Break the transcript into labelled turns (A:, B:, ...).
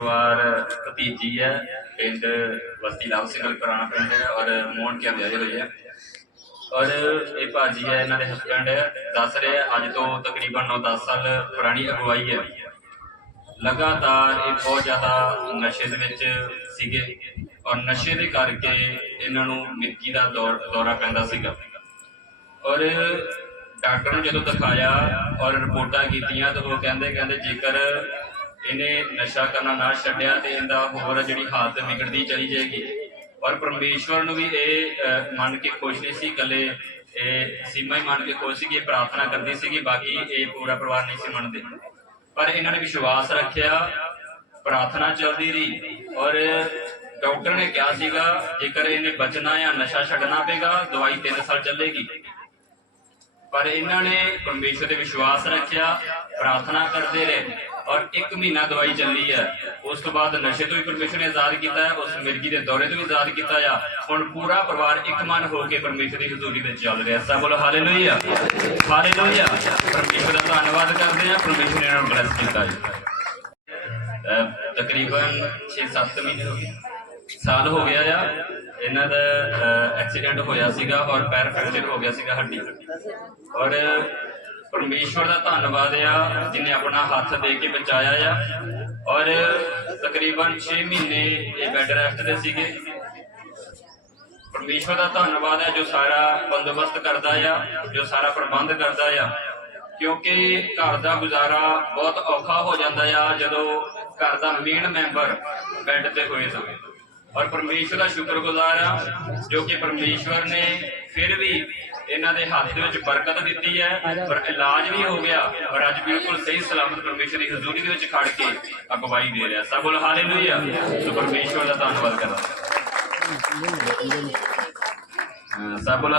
A: ਵਾਰ ਭਤੀਜੀ ਹੈ ਪਿੰਡ ਵਸਤੀ ਲਾਭ ਸਿੰਘਲ ਪੁਰਾਣਾ ਪਿੰਡ ਹੈ ਔਰ ਮੋਹਨ ਕੇ ਵਿਆਹੇ ਹੋਏ ਹੈ ਔਰ ਇਹ ਭਾਜੀ ਹੈ ਇਹਨਾਂ ਦੇ ਹਸਬੰਡ ਦੱਸ ਰਹੇ ਆ, ਅੱਜ ਤੋਂ ਤਕਰੀਬਨ 9-10 ਸਾਲ ਪੁਰਾਣੀ ਅਗਵਾਈ ਹੈ। ਲਗਾਤਾਰ ਇਹ ਬਹੁਤ ਜ਼ਿਆਦਾ ਨਸ਼ੇ ਦੇ ਵਿੱਚ ਸੀਗੇ ਔਰ ਨਸ਼ੇ ਦੇ ਕਰਕੇ ਇਹਨਾਂ ਨੂੰ ਮਿੱਕੀ ਦਾ ਦੌਰ ਦੌਰਾ ਪੈਂਦਾ ਸੀਗਾ। ਔਰ ਡਾਕਟਰ ਨੂੰ ਜਦੋਂ ਦਿਖਾਇਆ ਔਰ ਰਿਪੋਰਟਾਂ ਕੀਤੀਆਂ ਤਾਂ ਉਹ ਕਹਿੰਦੇ ਕਹਿੰਦੇ ਜੇਕਰ ਇਹਨੇ ਨਸ਼ਾ ਕਰਨਾ ਨਾ ਛੱਡਿਆ ਤੇ ਇਹਦਾ ਹੋਰ ਜਿਹੜੀ ਹਾਲਤ ਵਿਗੜਦੀ ਚਲੀ ਜਾਏਗੀ। ਔਰ ਪਰਮੇਸ਼ਵਰ ਨੂੰ ਵੀ ਇਹ ਮੰਨ ਕੇ ਖੁਸ਼ ਨਹੀਂ ਸੀ, ਇਕੱਲੇ ਇਹ ਸੀਮਾ ਹੀ ਮੰਨ ਕੇ ਖੁਸ਼ ਸੀ ਕਿ ਪ੍ਰਾਰਥਨਾ ਕਰਦੀ ਸੀਗੀ, ਬਾਕੀ ਇਹ ਪੂਰਾ ਪਰਿਵਾਰ ਨਹੀਂ ਸੀ ਮੰਨਦੇ। ਪਰ ਇਹਨਾਂ ਨੇ ਵਿਸ਼ਵਾਸ ਰੱਖਿਆ, ਪ੍ਰਾਰਥਨਾ ਚੱਲਦੀ ਰਹੀ ਔਰ ਡਾਕਟਰ ਨੇ ਕਿਹਾ ਸੀਗਾ, ਜੇਕਰ ਇਹਨੇ ਬਚਣਾ ਜਾਂ ਨਸ਼ਾ ਛੱਡਣਾ ਪਏਗਾ, ਦਵਾਈ 3 ਸਾਲ ਚੱਲੇਗੀ। ਪਰ ਇਹਨਾਂ ਨੇ ਪਰਮੇਸ਼ਰ ਤੇ ਵਿਸ਼ਵਾਸ ਰੱਖਿਆ, ਪ੍ਰਾਰਥਨਾ ਕਰਦੇ ਰਹੇ। ਔਰ 1 ਮਹੀਨਾ ਦਵਾਈ ਚੱਲੀ ਹੈ ਉਸ ਤੋਂ ਬਾਅਦ ਨਸ਼ੇ ਤੋਂ ਵੀ ਪਰਮੇਸ਼ਰ ਨੇ ਆਜ਼ਾਦ ਕੀਤਾ ਹੈ, ਉਸ ਮਿਰਗੀ ਦੇ ਦੌਰੇ ਤੋਂ ਵੀ ਆਜ਼ਾਦ ਕੀਤਾ ਆ। ਹੁਣ ਪੂਰਾ ਪਰਿਵਾਰ ਇੱਕ ਮਨ ਹੋ ਕੇ ਪਰਮੇਸ਼ਰ ਦੀ ਹਜ਼ੂਰੀ ਵਿੱਚ ਚੱਲ ਰਿਹਾ ਸਭ ਬੋਲੋ ਹਾਲੇਲੂਇਆ। ਹਾਲੇਲੂਇਆ। ਪਰਮੇਸ਼ਰ ਦਾ ਧੰਨਵਾਦ ਕਰਦੇ ਆ ਪਰਮੇਸ਼ਰ ਨੇ ਇਹਨਾਂ ਨੂੰ ਬਲੈਸ ਕੀਤਾ ਜੀ। ਤਕਰੀਬਨ 6-7 ਮਹੀਨੇ ਹੋ ਗਏ। ਸਾਲ ਹੋ ਗਿਆ ਆ। ਇਹਨਾਂ ਦਾ ਐਕਸੀਡੈਂਟ ਹੋਇਆ ਸੀਗਾ ਔਰ ਪੈਰ ਫ੍ਰੈਕਚਰ ਹੋ ਗਿਆ ਸੀਗਾ ਹੱਡੀ ਔਰ ਪਰਮੇਸ਼ਵਰ ਦਾ ਧੰਨਵਾਦ ਆ, ਜਿਨੇ ਆਪਣਾ ਹੱਥ ਦੇ ਕੇ ਬਚਾਇਆ ਆ। ਔਰ ਤਕਰੀਬਨ 6 ਮਹੀਨੇ ਇਹ ਬੈੱਡ ਰੈਸਟ ਤੇ ਸੀਗੇ। ਪਰਮੇਸ਼ਵਰ ਦਾ ਧੰਨਵਾਦ ਹੈ ਜੋ ਸਾਰਾ ਬੰਦੋਬਸਤ ਕਰਦਾ ਆ, ਜੋ ਸਾਰਾ ਪ੍ਰਬੰਧ ਕਰਦਾ ਆ। ਕਿਉਂਕਿ ਘਰ ਦਾ ਗੁਜ਼ਾਰਾ ਬਹੁਤ ਔਖਾ ਹੋ ਜਾਂਦਾ ਆ, ਜਦੋਂ ਘਰ ਦਾ ਮੇਨ ਮੈਂਬਰ ਬੈੱਡ ਤੇ ਹੋਏ ਤਾਂ ਔਰ ਪਰਮੇਸ਼ਵਰ ਦਾ ਸ਼ੁਕਰਗੁਜ਼ਾਰ ਆ, ਜੋ ਕਿ ਪਰਮੇਸ਼ਵਰ ਨੇ ਫਿਰ ਵੀ ਇਹਨਾਂ ਦੇ ਹੱਥ ਦੇ ਵਿੱਚ ਬਰਕਤ ਦਿੱਤੀ ਹੈ, ਪਰ ਇਲਾਜ ਵੀ ਹੋ ਗਿਆ ਔਰ ਅੱਜ ਬਿਲਕੁਲ ਸਹੀ ਸਲਾਮਤ ਪਰਮੇਸ਼ਵਰ ਦੀ ਹਜ਼ੂਰੀ ਦੇ ਵਿੱਚ ਖੜ ਕੇ ਅਗਵਾਈ ਦੇ ਰਿਹਾ। ਸਭ ਬੋਲ ਹਾਲੇਲੂਇਆ। ਸੋ ਪਰਮੇਸ਼ਵਰ ਦਾ ਧੰਨਵਾਦ ਕਰਾਂ ਸਭ ਬੋਲ